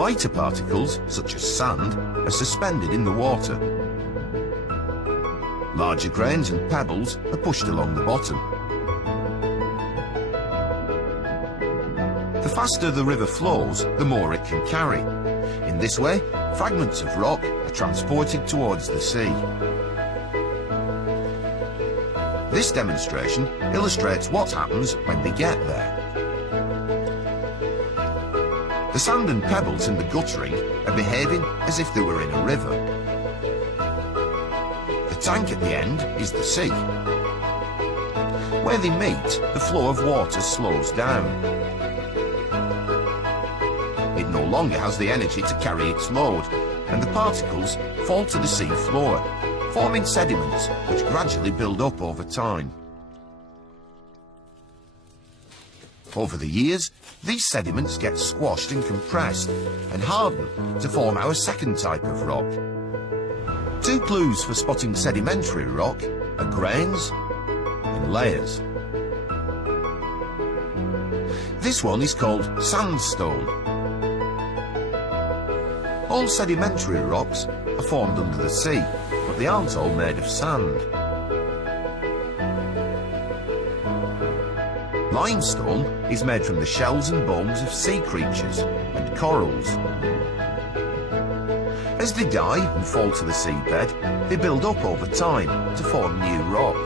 Lighter particles, such as sand, are suspended in the water. Larger grains and pebbles are pushed along the bottom. The faster the river flows, the more it can carry. In this way, fragments of rock are transported towards the sea. This demonstration illustrates what happens when they get there. The sand and pebbles in the guttering are behaving as if they were in a river. The tank at the end is the sea. Where they meet, the flow of water slows down. It no longer has the energy to carry its load, and the particles fall to the sea floor, forming sediments which gradually build up over time. Over the years, these sediments get squashed and compressed and harden to form our second type of rock. Two clues for spotting sedimentary rock are grains and layers. This one is called sandstone. All sedimentary rocks are formed under the sea, but they aren't all made of sand. Limestone is made from the shells and bones of sea creatures and corals. As they die and fall to the seabed, they build up over time to form new rock.